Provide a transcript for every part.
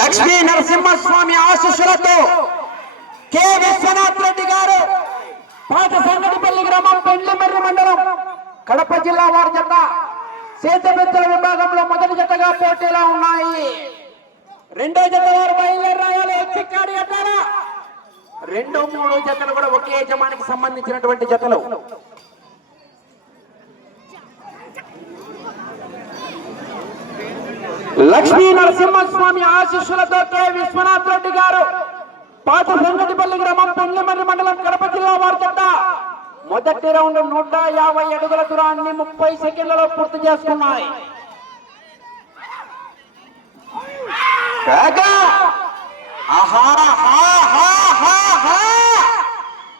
లక్ష్మీ నరసింహస్వామి ఆశీస్సులతో కె విశ్వనాథ్ రెడ్డి గారు పాత సంగటిపల్లి గ్రామం పెండ్లిమర్రి మండలం కడప జిల్లా వారి జత సేతబెత్తల విభాగంలో మొదటి జతగా పోటీలో ఉన్నాయి. రెండో జత వారు బయలుదేరి రావాలి. చిక్కాడి అట్టారా 2, 3 జతలు కూడా ఒకే యజమానికి సంబంధించినటువంటి జతలు. లక్ష్మీ నరసింహస్వామి ఆశీస్సులతో కె విశ్వనాథ్ రెడ్డి గారు పాత సంగటిపల్లి గ్రామం పెండ్లిమర్రి మండలం కడప జిల్లా వారి జత మొదటి రౌండ్ 150 అడుగుల దూరాన్ని 30 సెకండ్లలో పూర్తి చేసుకున్నాయి.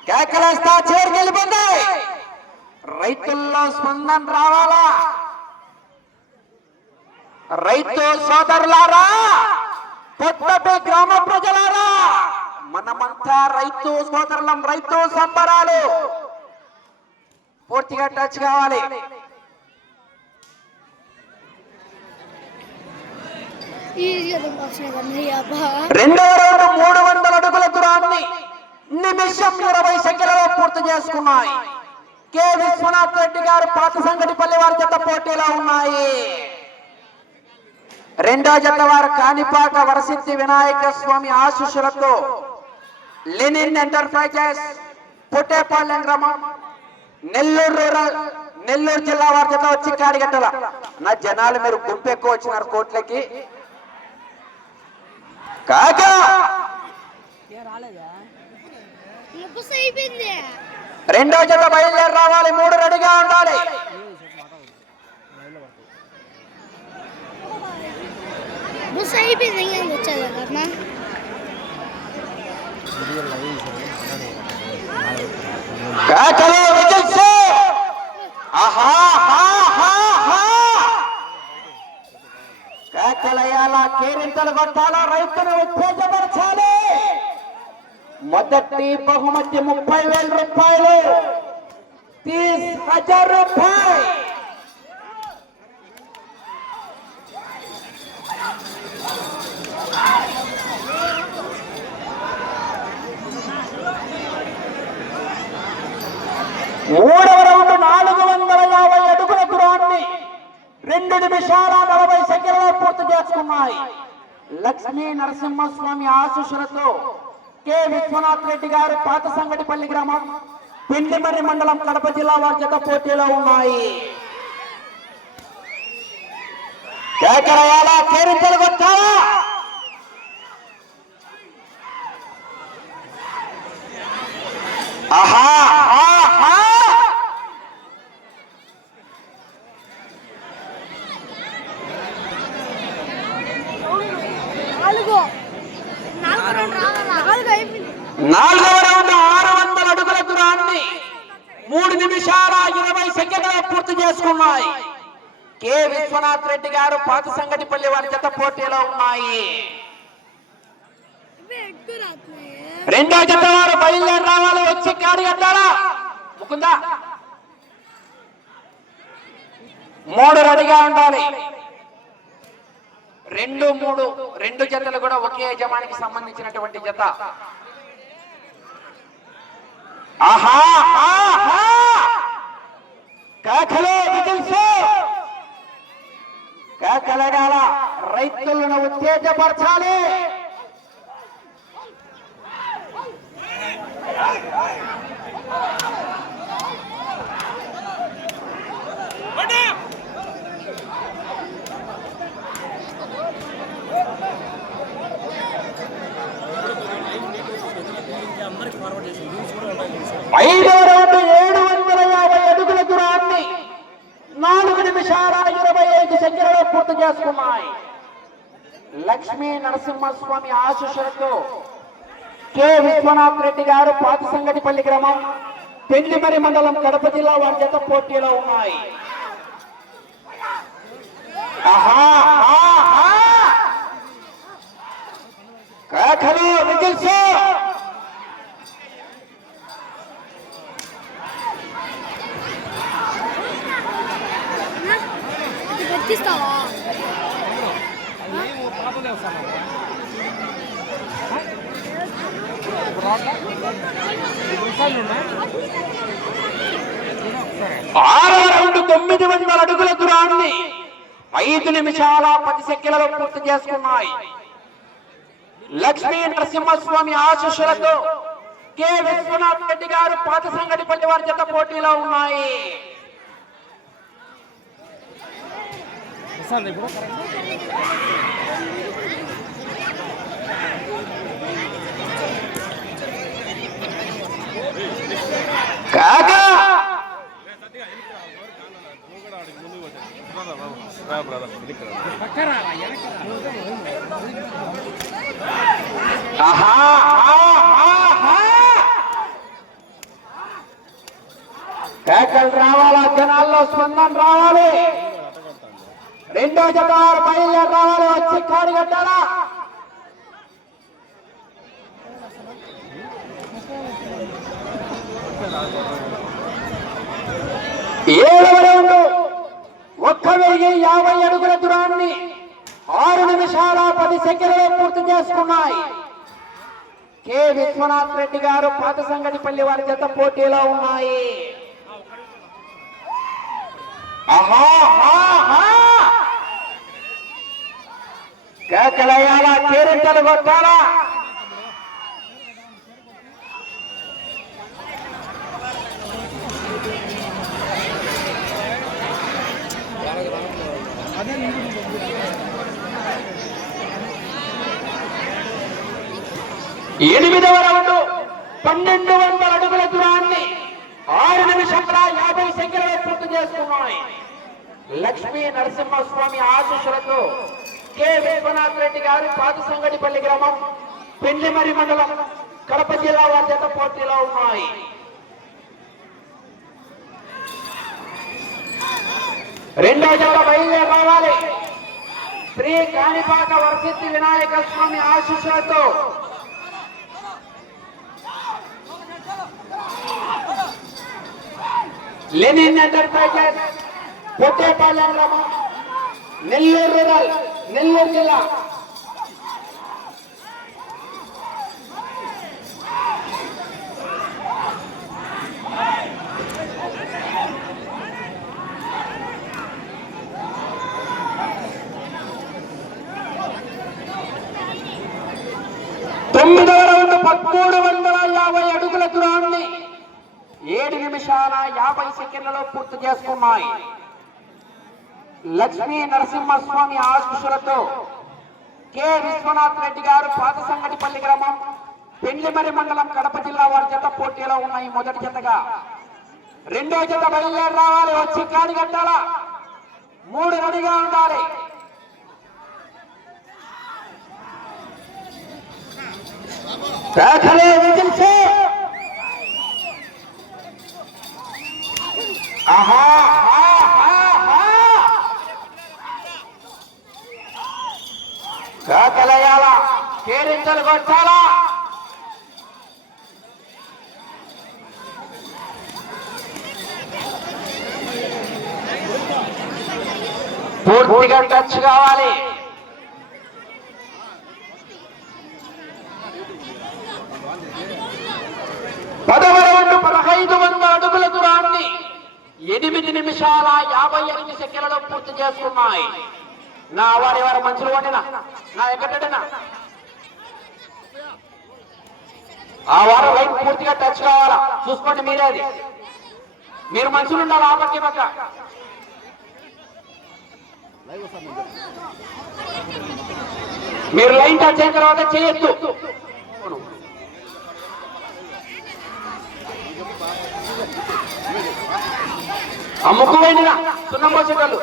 కేకలేస్తా చేరుకెళ్ళిపోతాయి. రైతుల్లో స్పందన రావాలా? రైతు సోదరులారా, కొత్తపే గ్రామ ప్రజలారా, మనమంతా రైతు సోదరులం. రైతు సంబరాలు పూర్తిగా టచ్ కావాలి. రెండవ రౌండ్ 300 అడుగుల దూరాన్ని నిమిషం 20 సెకండ్లలో పూర్తి చేసుకున్నాయి. కె విశ్వనాథ్ రెడ్డి గారు పాత సంగటిపల్లి వారి జత పోటీలో ఉన్నాయి. రెండో జత వారు కాణిపాక వరసిద్ధి వినాయక స్వామి ఆశీస్సులతో లెనిన్ ఎంటర్ప్రైజెస్ పుట్టేపాలెం గ్రామం నెల్లూరు జిల్లా వారి జత వచ్చి కాడిగట్టల. నా జనాలు మీరు గుంపు ఎక్కువ వచ్చినారు కోట్లకి. కాకా రెండో జత బయలుదేరి రావాలి. 3 రెడీగా ఉండాలి. కేకలయాల కేరింతలు కొట్టాలా? రైతును ఉత్తేజపరచాలి. మొదటి బహుమతి 30,000 రూపాయలు, 30,000 రూపాయలు. మూడవ రౌండ్ 450 అడుగుల దూరాన్ని 2 నిమిషాల 40 సెకండ్లలో పూర్తి చేసుకున్నాయి. లక్ష్మీ నరసింహస్వామి ఆశీస్సులతో కె విశ్వనాథ్ రెడ్డి గారు పాత సంగటిపల్లి గ్రామం పెండ్లిమర్రి మండలం కడప జిల్లా వారి జత పోటీలో ఉన్నాయి. కేకరయాల కేరింతలు కొట్టాలా? ఆహా నాలుగవ రౌండ్ 600 అడుగుల దూరాన్ని 3 నిమిషాల 20 సెకండ్లలో పూర్తి చేసుకున్నాయి. కె విశ్వనాథ్ రెడ్డి గారు పాత సంగటిపల్లి వారి జత పోటీలో ఉన్నాయి. రెండో జత వారు బయలుదేరి రావాలి. వచ్చి కాడి కట్టారా? ముకుందా 3 రెడీగా ఉండాలి. 2, 3 2 జతలు కూడా ఒకే యజమానికి సంబంధించినటువంటి జత. ఆహా కేకలు విజిల్స్ కేకలగాల. రైతులను ఉత్తేజపరచాలి. ఐదవ రౌండ్ 750 అడుగుల దూరాన్ని 4 నిమిషాల 25 సెకండ్లలో పూర్తి చేసుకున్నాయి. లక్ష్మీ నరసింహస్వామి ఆశీస్సులతో కె విశ్వనాథ్ రెడ్డి గారు పాత సంగటిపల్లి గ్రామం పెండ్లిమర్రి మండలం కడప జిల్లా వారి జత పోటీలో ఉన్నాయి. కేకలు విజిల్స్ ఆరవ రౌండ్ 900 అడుగుల దూరాన్ని 5 నిమిషాల 10 సెకన్లలో పూర్తి చేసుకున్నాయి. లక్ష్మీ నరసింహస్వామి ఆశీస్సులతో కె విశ్వనాథ్ రెడ్డి గారు పాత సంగడిపల్లి వారి జత పోటీలో ఉన్నాయి. కాకా కేకలు రావాలా, జనాల్లో స్పందన రావాలి. రెండో జత బయలుదేరి రావాలి, వచ్చి కాడి కట్టాలా. ఏడవ రౌండ్ 1050 అడుగుల దూరాన్ని 6 నిమిషాల 10 సెకన్లలో పూర్తి చేసుకున్నాయి. కె విశ్వనాథ్ రెడ్డి గారు పాత సంగడిపల్లి వారి జత పోటీలో ఉన్నాయి. కేకలయ్యాలా, కేరింతలు కొట్టాలా. ఎనిమిదవ రౌండ్ 1200 అడుగుల దూరాన్ని 6 నిమిషాల 50 సెకన్లలో పూర్తి చేసుకున్నాయి. లక్ష్మీ నరసింహస్వామి ఆశీస్సులతో కె విశ్వనాథ్ రెడ్డి గారి పాత సంగడిపల్లి గ్రామం పెండ్లిమర్రి మండలం కడప జిల్లా వారి జత పోటీలో ఉన్నాయి. రెండో జత బయలుదేరి రావాలి. శ్రీ కాణిపాక వరసిద్ధి వినాయక స్వామి ఆశీస్సులతో లెనిన్ ఎంటర్ప్రైజెస్ పొట్టేపాలెం గ్రామం నెల్లూరు రూరల్ నెల్లూరు జిల్లా. తొమ్మిదవ రౌండ్ 1350 అడుగుల దూరాన్ని 7 నిమిషాల 50 సెకన్లలో పూర్తి చేసుకున్నాయి. లక్ష్మీ నరసింహస్వామి ఆశీస్సులతో కె విశ్వనాథ్ రెడ్డి గారు పాత సంగడిపల్లి గ్రామం పెండ్లిమర్రి మండలం కడప జిల్లా వారి జత పోటీలో ఉన్నాయి. మొదటి జతగా రెండో జత బయలుదేరి రావాలి, వచ్చి కాడి కట్టాలా. 3 రెడీగా ఉండాలి. కాకలయ్యాలా, కేరింతలు కొట్టాలా. పూర్తిగా టచ్ కావాలి. పదవ రౌండ్ 1500 అడుగుల దూరాన్ని 8 నిమిషాల 58 సెకన్లలో పూర్తి చేసుకున్నాయి. నా వారి మనుషులు వండినా నా ఎక్కడనా ఆ వారం లైన్ పూర్తిగా టచ్ కావాలా. చూసుకోండి మీరే, అది మీరు మనుషులు ఉండాలి. ఆ పక్క పక్క మీరు లైన్ టచ్ అయిన తర్వాత చేయొద్దు. ఆ ముక్కు పోయినా సున్నం పోసేటోళ్ళు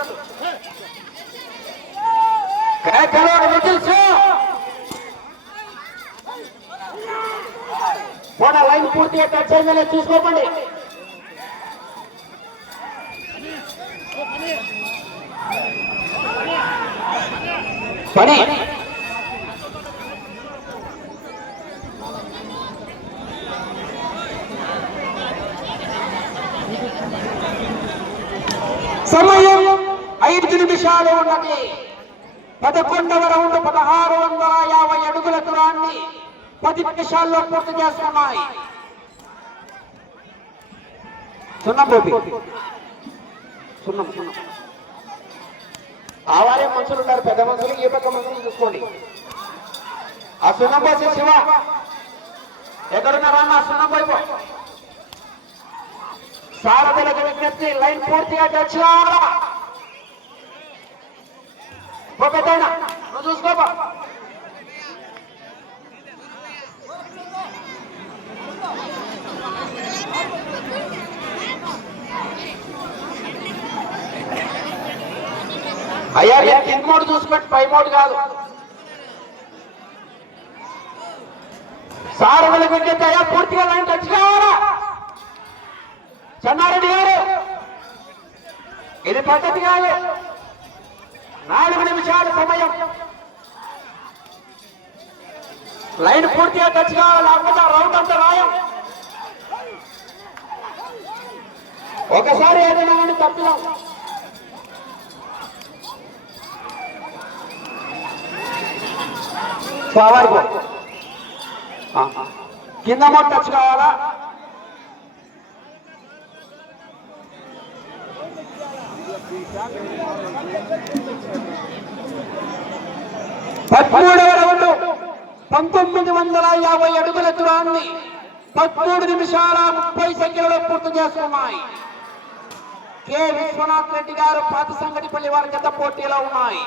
పోనా లైన్ పూర్తిగా టచ్ అయిందనే చూసుకోకండి. పని సమయం 5 నిమిషాలు ఉన్నది. 11వ రౌండ్ 1650 అడుగుల దూరాన్ని 10 నిమిషాల్లో పూర్తి చేస్తున్నాయి. సున్నం పోపి సున్నం ఆవారే మనుషులు ఉన్నారు, పెద్ద మనుషులు ఈ పక్క మనుషులు చూసుకోండి. ఆ సున్నం పోసి శివ ఎక్కడున్నారా? నా సున్నం పోయిపో. సారథులకు విజ్ఞప్తి, లైన్ పూర్తిగా టచ్ కావాలా. పెద్దయినా నువ్వు చూసుకోపా. అయ్యా కింద మోడు చూసుకుంటే పై మోడు కాదు. సారథులకు విజ్ఞప్తి, అయ్యా పూర్తిగా లైన్ టచ్ కావాలా. చెన్నారెడ్డి గారు, ఇది పద్ధతి కాదు. 4 నిమిషాల సమయం, లైన్ పూర్తిగా టచ్ కావాలి, లేకపోతే రౌండ్ అంతా రాయం. ఒకసారి ఏదైనా కానీ తప్పుదాం. కింద మొట్ట టచ్ కావాలా. రౌండ్ 1950 అడుగుల దూరాన్ని 13 నిమిషాల 30 సెకండ్లలో పూర్తి చేస్తున్నాయి. కె విశ్వనాథ్ రెడ్డి గారు పాత సంగటిపల్లి వారి జత పోటీలో ఉన్నాయి.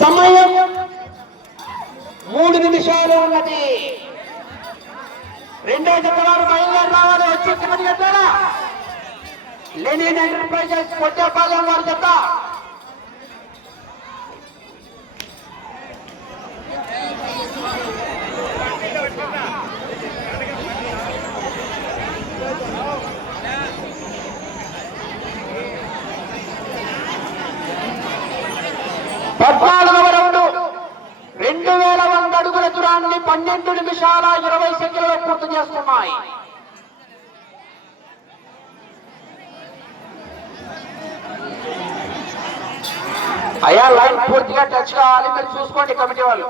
సమయం 3 నిమిషాలు ఉన్నది. రెండో జత వారు బయలుదేరి రావాలి. వచ్చి కిందకి కట్టారా? లెనిన్ ఎంటర్ప్రైజెస్ కొట్టేపాలెం వారి జత. రౌండ్ 2100 అడుగుల దూరాన్ని 12 నిమిషాల 20 సెకండ్లలో పూర్తి చేస్తున్నాయి. అయ్యా లైన్ పూర్తిగా టచ్ కావాలి, మీరు చూసుకోండి కమిటీ వాళ్ళు.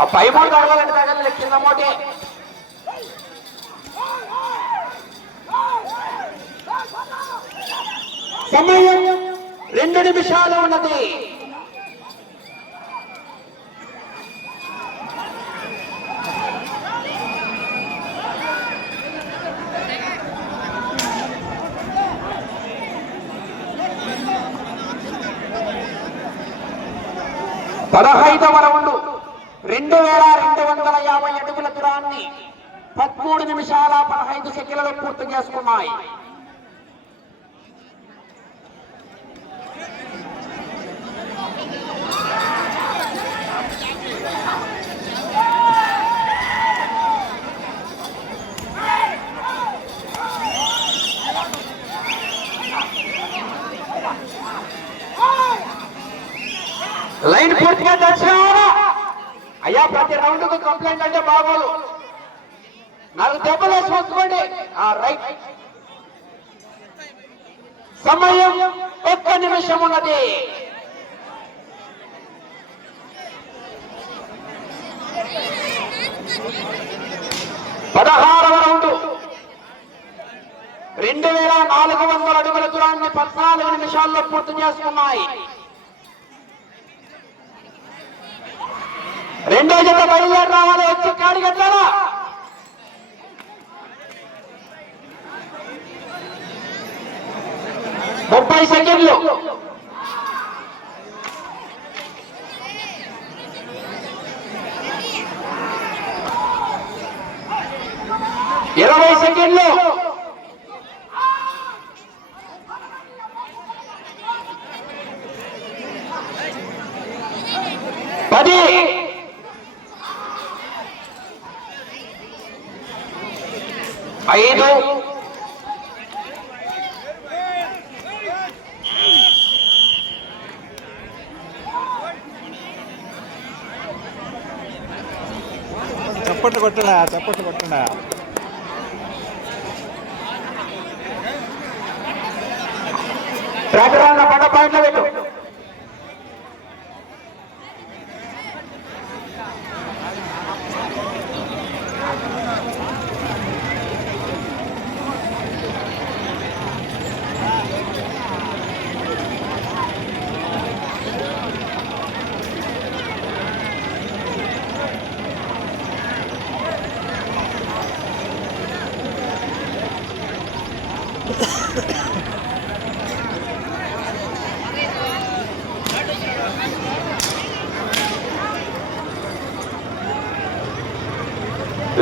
ఆ పై మోటు తగలండి, తగలే కింద మోటే. సమయం 2 నిమిషాలు ఉన్నది. పదహైదవ రౌండ్ 2250 అడుగుల దూరాన్ని 13 నిమిషాల 15 సెకండ్లలో పూర్తి చేసుకున్నాయి. లైన్ పూర్తిగా టచ్ కావాలా. అయ్యా ప్రతి రౌండ్ కు కంప్లైంట్ అంటే బాగోదు. 4 దెబ్బలు వేసి వస్తుంది. రైట్. సమయం 1 నిమిషం ఉన్నది. పదహారవ రౌండ్ 2400 అడుగుల దూరాన్ని 14 నిమిషాల్లో పూర్తి చేసుకున్నాయి. రెండో జత బయలుదేరి రావాలి. వచ్చి కాడి కట్టాలా. ముప్పై సెకండ్లు. ఇరవై సెకండ్లు. 10 5 చప్పట్లు కొట్టడా చప్పట్లు కొట్టడా ట్రాక్టర్ పంట పాయింట్లో పెట్టు.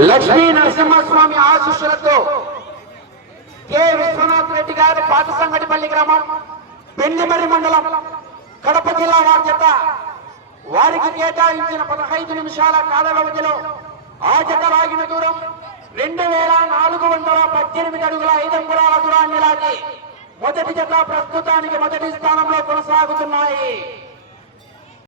లక్ష్మీ నరసింహస్వామి ఆశీస్సులతో కె విశ్వనాథ్ రెడ్డి గారు పాత సంగటిపల్లి గ్రామం పెండిమర్రి మండలం కడప జిల్లా వారి జత వారికి కేటాయించిన 15 నిమిషాల కాల వ్యవధిలో ఆ జత లాగిన దూరం 2418 అడుగుల 5 అంగుళాల దూరాన్ని లాగి మొదటి జత ప్రస్తుతానికి మొదటి స్థానంలో కొనసాగుతున్నాయి.